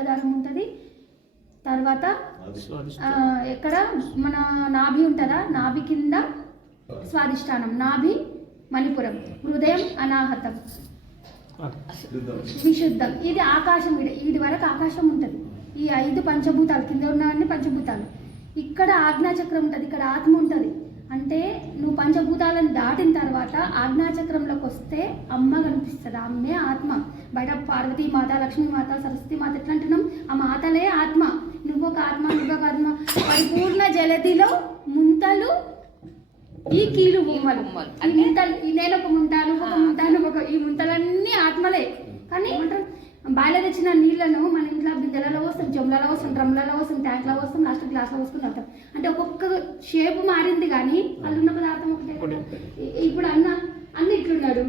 మూలాధారం ఉంటుంది. తర్వాత ఎక్కడ? మన నాభి ఉంటుందా? నాభి కింద స్వాదిష్టానం నాభి మణిపురం. హృదయం అనాహతం. విశుద్ధం. ఇది ఆకాశం ఇది ఇది వరకు ఆకాశం ఉంటుంది. ఈ ఐదు పంచభూతాలు కింద ఉన్నవన్నీ పంచభూతాలు. ఇక్కడ ఆజ్ఞాచక్రం ఉంటుంది ఇక్కడ ఆత్మ ఉంటుంది. అంటే నువ్వు పంచభూతాలను దాటిన తర్వాత ఆజ్ఞాచక్రంలోకి వస్తే అమ్మ కనిపిస్తుంది. అమ్మే ఆత్మ. బయట పార్వతీ మాత లక్ష్మీ మాత సరస్వతి మాత ఎట్లా అంటున్నాం ఆ మాతలే ఆత్మ. నువ్వు ఒక ఆత్మ నువ్వు ఒక ఆత్మ. పరిపూర్ణ జలదిలో ముంతలు ఈ కీలు బొమ్మలు. ఈ ముంతలు ఈ నేను ఒక ముంత నువ్వు ఒక ముంత నువ్వు ఒక ఈ ముంతలన్నీ ఆత్మలే. కానీ ఏమంటారు? బాయిలో తెచ్చిన నీళ్ళను మన ఇంట్లో బిందెలలో వస్తాం చెంబులలో వస్తాం డ్రమ్లలో వస్తాం ట్యాంక్లో వస్తాం లాస్ట్ గ్లాస్లో వస్తుంది అవుతాం అంటే ఒక్కొక్క షేప్ మారింది కానీ అందున్న పదార్థం ఒకటే ఇప్పుడు అన్న అన్న ఇట్లున్నాడు.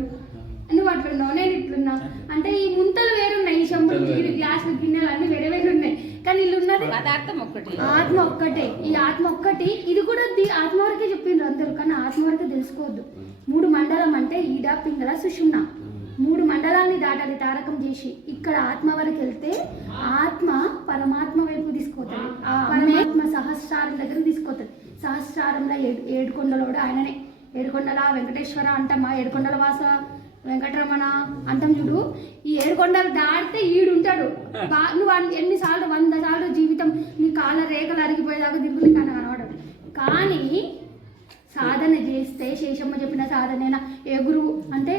నువ్వు అట్లున్నావు నేను ఇట్లున్నా. అంటే ఈ ముంతలు వేరున్నాయి ఈ చెంబులు ఈ గ్లాసులు గిన్నెలు అన్ని వేరే వేరే ఉన్నాయి. కానీ ఇల్లు ఉన్నది పదార్థం ఒక్కటి. ఆత్మ ఒక్కటే. ఈ ఆత్మ ఒక్కటి ఇది కూడా ది- ఆత్మ వరకే చెప్పిండ్రు అందరూ కానీ ఆత్మ వరకే తెలుసుకోవద్దు. మూడు మండలం అంటే ఈడ పింగళ సుషుమ్న. మూడు మండలాన్ని దాటాలి తారకం చేసి ఇక్కడ ఆత్మ వరకు వెళ్తే ఆత్మ పరమాత్మ వైపు తీసుకుపోతుంది. ఆ పరమాత్మ సహస్రారం దగ్గర తీసుకుపోతుంది. సహస్రారంలో ఏడు ఏడుకొండలోడు ఆయననే. ఏడుకొండల వెంకటేశ్వర అంటమ్మా ఏడుకొండల వాస వెంకటరమణ అంటాం చూడు. ఈ ఏడుకొండలు దాటితే ఈడుంటాడు. బా నువ్వు ఎన్నిసార్లు వంద సార్లు జీవితం నీ కాళ్ళ రేఖలు అరిగిపోయేదాకా తిరుగు నీకు అన్న కనబడదు. కానీ సాధన చేస్తే శేషమ్మ చెప్పిన సాధనేనా? ఏ గురువు? అంటే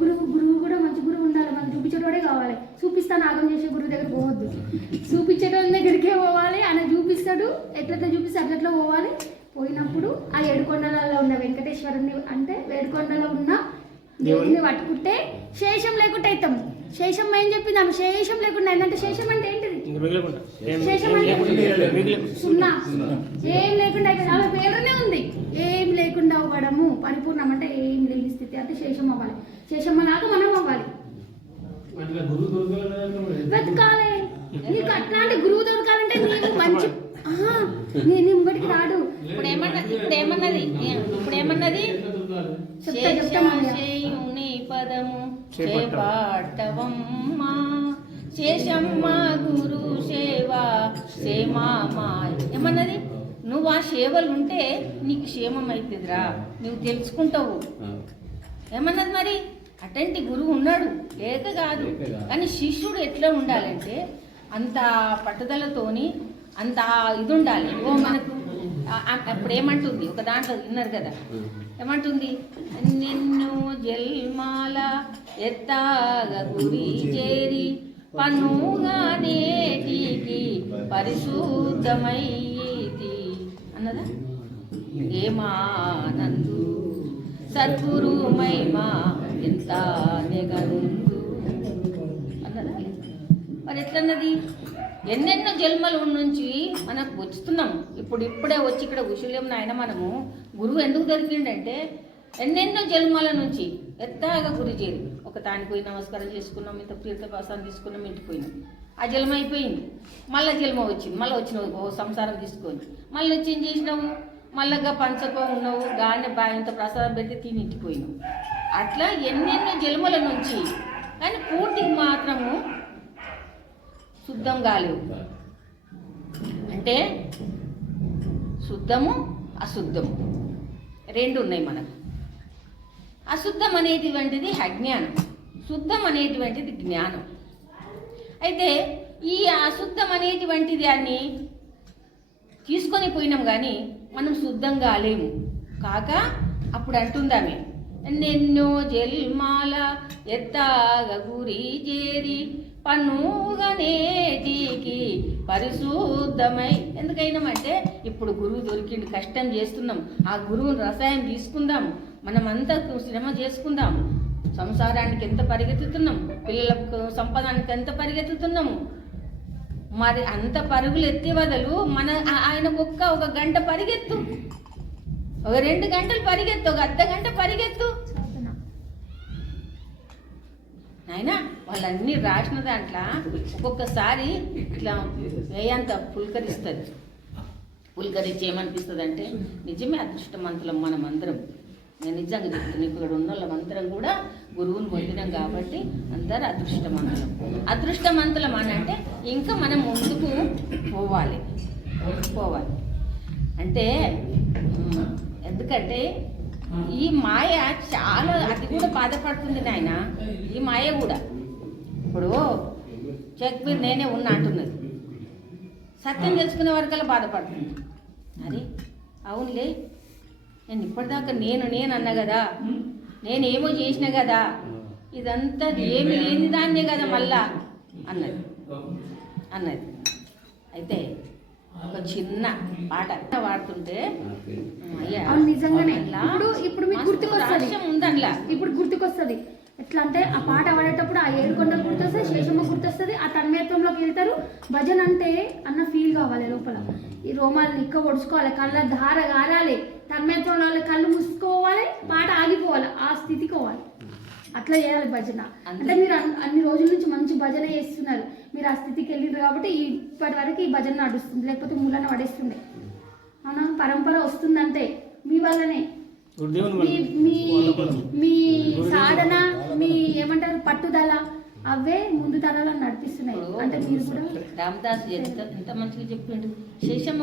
గురువు గురువు కూడా మంచి గురువు ఉండాలి. మనకు చూపించేటోడే కావాలి. చూపిస్తాను ఆగం చేసే గురువు దగ్గర పోవద్దు. చూపించేటోళ్ళ దగ్గరికే పోవాలి. ఆయన చూపిస్తాడు. ఎట్లయితే చూపిస్తే అట్లట్లా పోవాలి. పోయినప్పుడు ఆ ఏడుకొండలలో ఉన్న వెంకటేశ్వరుని అంటే ఏడుకొండలో ఉన్న దేవుడిని పట్టుకుంటే శేషం లేకుండా అవుతాం. శేషం ఏం చెప్పింది? ఆమె శేషం లేకుండా ఏంటంటే శేషం అంటే ఏంటిది? శేషం అంటే సున్నా. ఏం లేకుండా అయితే ఆమె పేరునే ఉంది. ఏం లేకుండా అవ్వడము పరిపూర్ణం అంటే ఏం లేని స్థితి. అంటే శేషం అవ్వాలి. శేషమ్మ లాగా మనం అవ్వాలి. వెతకాలి నీకు అట్లాంటి గురువు దొరకాలంటే నీవు మంచి ఆ, నేను ఇంకటికి రాడు. ఇప్పుడు ఏమన్నా ఇప్పుడు ఏమన్నది? ఇప్పుడు ఏమన్నది? చెప్తా పదము చేపట్టం. చేపట్టవమ్మ శేషమ్మ గురు సేవ సేమామా ఏమన్నది? నువ్వు ఆ సేవలు ఉంటే నీకు క్షేమం అవుతుందిరా నువ్వు తెలుసుకుంటావు. ఏమన్నది మరి? అటంటి గురువు ఉన్నాడు. లేక కాదు. కానీ శిష్యుడు ఎట్లా ఉండాలంటే అంత పట్టుదలతోని అంత ఇది ఉండాలి ఓ మనకు అప్పుడు ఏమంటుంది? ఒక దాంట్లో విన్నారు కదా. ఏమంటుంది? నిన్ను జల్మాల ఎత్తాగ గురి చేరి పన్నుగా నేటికి పరిశుద్ధమైతి అన్నదా? ఏమానందు సద్గురు నెగనుందు అన్నదా? మరి ఎట్లన్నది? ఎన్నెన్నో జన్మల నుంచి మనకు వచ్చుతున్నాం ఇప్పుడు ఇప్పుడే వచ్చి ఇక్కడ కుశల్యం నాయన మనము గురువు ఎందుకు దొరికిండంటే ఎన్నెన్నో జన్మల నుంచి ఎత్తాగా గురి చేరి ఒక తానికి పోయి నమస్కారం చేసుకున్నాం ఇంత తీర్థపాసాన్ని తీసుకున్నాం ఇంటికి పోయినాం. ఆ జన్మ అయిపోయింది. మళ్ళీ జన్మ వచ్చింది. మళ్ళీ వచ్చినావు ఓ సంసారం తీసుకొని. మళ్ళీ వచ్చి ఏం చేసినావు? మళ్ళగా పంచకం ఉన్నావు గానే బాయంత ప్రసాదం పెట్టి తిని ఇంటికి అట్లా ఎన్నెన్నో జన్మల నుంచి. కానీ పూర్తికి మాత్రము శుద్ధం కాలేవు అంటే శుద్ధము అశుద్ధము. రెండు ఉన్నాయి మనకు. అశుద్ధం అనేటువంటిది అజ్ఞానం. శుద్ధం అనేటువంటిది జ్ఞానం. అయితే ఈ అశుద్ధం అనేటువంటి దాన్ని తీసుకొని పోయినాం కానీ మనం శుద్ధం కాలేము. కాక అప్పుడు అంటుందామె నిన్నో జల్మాల ఎత్తాగ గురి చేరి పన్నుగనేటికి పరిశుద్ధమై. ఎందుకైనామంటే ఇప్పుడు గురువు దొరికిండు కష్టం చేస్తున్నాం. ఆ గురువుని రసాయనం తీసుకుందాం. మనమంతా శ్రమ చేసుకుందాం. సంసారానికి ఎంత పరిగెత్తుతున్నాం? పిల్లలకు సంపదానికి ఎంత పరిగెత్తుతున్నాము? మరి అంత పరుగులు ఎత్తే వదలు మన ఆయనకు ఒక్క ఒక గంట పరిగెత్తు. ఒక రెండు గంటలు పరిగెత్తు ఒక అర్ధ గంట పరిగెత్తు. అయినా వాళ్ళన్నీ రాసిన దాంట్లో ఒక్కొక్కసారి ఇట్లా వేయంత పులకరిస్తుంది. పులకరించి ఏమనిపిస్తుంది అంటే నిజమే అదృష్టమంతులం మనం అందరం నేను నిజంగా చెప్తాను ఇక్కడ ఉన్న వాళ్ళమందరం కూడా గురువుని పొందినాం కాబట్టి అందరు అదృష్టమంతులం అదృష్టమంతులం అని అంటే ఇంకా మనం ముందుకు పోవాలి పోవాలి. అంటే ఎందుకంటే ఈ మాయ చాలా అది కూడా బాధపడుతుంది నాయన. ఈ మాయ కూడా. ఇప్పుడు చెక్ మీరు నేనే ఉన్నా అంటున్నది. సత్యం తెలుసుకునే వరకల్లా బాధపడుతుంది. అది అవునులే. నేను ఇప్పటిదాకా నేను నేను అన్నా కదా? నేను ఏమో చేసిన కదా? ఇదంతా ఏమి లేని. దాన్నే కదా మళ్ళా? అన్నది. అన్నది. అయితే ఒక చిన్న పాట పాడుతుంటే నిజంగానే. ఇప్పుడు ఇప్పుడు మీకు గుర్తుకొస్తుంది. ఇప్పుడు గుర్తుకొస్తుంది. ఎట్లా అంటే ఆ పాట పాడేటప్పుడు ఆ ఏడుకొండలు గుర్తొస్తుంది శేషమ్మ తన్మయత్వంలోకి వెళ్తారు. భజన అంటే అన్న ఫీల్ కావాలి లోపల. ఈ రోమాలు నిక్క ఒడుచుకోవాలి కళ్ళ ధార గారాలి తన్మయత్వంలో వాళ్ళ కళ్ళు మూసుకోవాలి పాట ఆగిపోవాలి ఆ స్థితికి పోవాలి. అట్లా చేయాలి భజన. అంటే మీరు అన్- అన్ని రోజుల నుంచి మంచి భజన చేస్తున్నారు. మీరు ఆ స్థితికి వెళ్ళిండ్రు కాబట్టి ఇప్పటి వరకు ఈ భజన నడుస్తుంది లేకపోతే మూలన పడేస్తుండే అవునా? పరంపర వస్తుందంటే మీ వల్లనే. మీ. మీ సాధన మీ ఏమంటారు పట్టుదల అవే ముందు తరాలను నడిపిస్తున్నాయి. అంటే మీరు కూడా రామదాస్ ఎంత ఎంత మంచిగా చెప్పిండు. శేషమ్మ